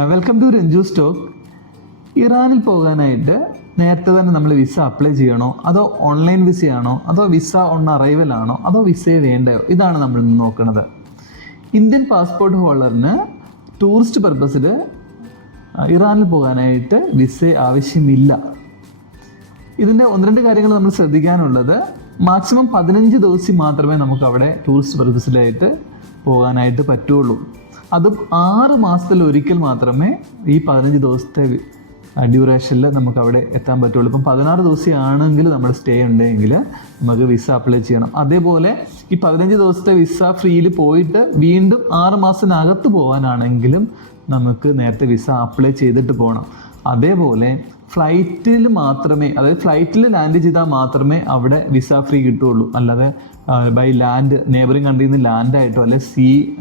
Welcome to Ranju stock. ഇറാനിൽ പോകാനായിട്ട് നേരത്തെ തന്നെ നമ്മൾ വിസ അപ്ലൈ ചെയ്യണോ, അതോ ഓൺലൈൻ വിസയാണോ, അതോ വിസ ഓൺ അറൈവൽ ആണോ, അതോ വിസയെ വേണ്ടയോ? ഇതാണ് നമ്മൾ ഇന്ന് നോക്കുന്നത്. ഇന്ത്യൻ പാസ്പോർട്ട് ഹോൾഡറിന് ടൂറിസ്റ്റ് പർപ്പസിൽ ഇറാനിൽ പോകാനായിട്ട് വിസ ആവശ്യമില്ല. ഇതിൻ്റെ ഒന്ന് രണ്ട് കാര്യങ്ങൾ നമ്മൾ ശ്രദ്ധിക്കാനുള്ളത്, മാക്സിമം 15 ദിവസം മാത്രമേ നമുക്ക് അവിടെ ടൂറിസ്റ്റ് പർപ്പസിലായിട്ട് പോകാനായിട്ട് പറ്റുള്ളൂ. അതും 6 മാസത്തിൽ ഒരിക്കൽ മാത്രമേ ഈ 15 ദിവസത്തെ ഡ്യൂറേഷനിൽ നമുക്ക് അവിടെ എത്താൻ പറ്റുള്ളൂ. ഇപ്പം 16 ദിവസം ആണെങ്കിൽ നമ്മുടെ സ്റ്റേ ഉണ്ടെങ്കിൽ നമുക്ക് വിസ അപ്ലൈ ചെയ്യണം. അതേപോലെ ഈ 15 ദിവസത്തെ വിസ ഫ്രീയിൽ പോയിട്ട് വീണ്ടും 6 മാസത്തിനകത്ത് പോകാനാണെങ്കിലും നമുക്ക് നേരത്തെ വിസ അപ്ലൈ ചെയ്തിട്ട് പോകണം. അതേപോലെ ഫ്ലൈറ്റിൽ മാത്രമേ, അതായത് ഫ്ലൈറ്റിൽ ലാൻഡ് ചെയ്താൽ മാത്രമേ അവിടെ വിസ ഫ്രീ കിട്ടുള്ളൂ. അല്ലാതെ ബൈ ലാൻഡ് നെയ്ബറിങ് കൺട്രിയിൽ നിന്ന് ലാൻഡായിട്ടോ അല്ലെ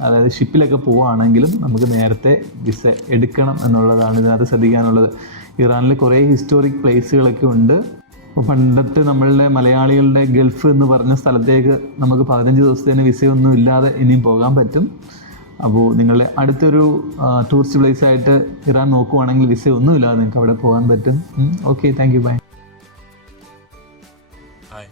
അതായത് ഷിപ്പിലൊക്കെ പോവുകയാണെങ്കിലും നമുക്ക് നേരത്തെ വിസ എടുക്കണം എന്നുള്ളതാണ് ഇതിനകത്ത് ശ്രദ്ധിക്കാനുള്ളത്. ഇറാനിൽ കുറേ ഹിസ്റ്റോറിക് പ്ലേസുകളൊക്കെ ഉണ്ട്. അപ്പോൾ പണ്ടത്തെ നമ്മളുടെ മലയാളികളുടെ ഗൾഫ് എന്ന് പറഞ്ഞ സ്ഥലത്തേക്ക് നമുക്ക് 15 ദിവസത്തേന് വിസയൊന്നും ഇല്ലാതെ ഇനിയും പോകാൻ പറ്റും. അപ്പോൾ നിങ്ങളുടെ അടുത്തൊരു ടൂറിസ്റ്റ് പ്ലേസ് ആയിട്ട് ഇറാൻ നോക്കുവാണെങ്കിൽ വിസ ഒന്നുമില്ലാതെ നിങ്ങൾക്ക് അവിടെ പോകാൻ പറ്റും. Okay, thank you, bye. Hi,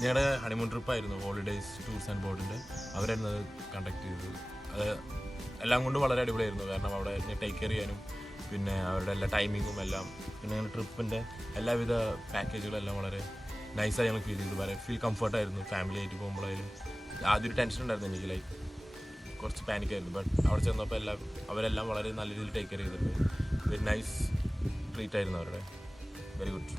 ഞങ്ങളുടെ ഹണിമൂൺ ട്രിപ്പായിരുന്നു ഹോളിഡേയ്സ് ടൂർസ് ആൻഡ് ബോർഡിൻ്റെ. അവരായിരുന്നു അത് കണ്ടക്ട് ചെയ്തത്. അത് എല്ലാം കൊണ്ടും വളരെ അടിപൊളിയായിരുന്നു. കാരണം അവിടെ ടേക്ക് കെയർ ചെയ്യാനും പിന്നെ അവരുടെ എല്ലാ ടൈമിങ്ങും എല്ലാം, പിന്നെ ഞങ്ങളുടെ ട്രിപ്പിൻ്റെ എല്ലാവിധ പാക്കേജുകളെല്ലാം വളരെ നൈസായി ഞങ്ങൾ ഫീൽ ചെയ്തു. വളരെ ഫീൽ കംഫർട്ടായിരുന്നു. ഫാമിലി ആയിട്ട് പോകുമ്പോഴായാലും ആദ്യം ഒരു ടെൻഷൻ ഉണ്ടായിരുന്നു എനിക്ക്, ലൈക്ക് കുറച്ച് പാനിക്കായിരുന്നു. ബട്ട് അവിടെ ചെന്നപ്പോൾ അവരെല്ലാം വളരെ നല്ല രീതിയിൽ ടേക്ക് കെയർ ചെയ്തിട്ടുണ്ട്. വെരി നൈസ് ട്രീറ്റ് ആയിരുന്നു അവരുടെ. Very good.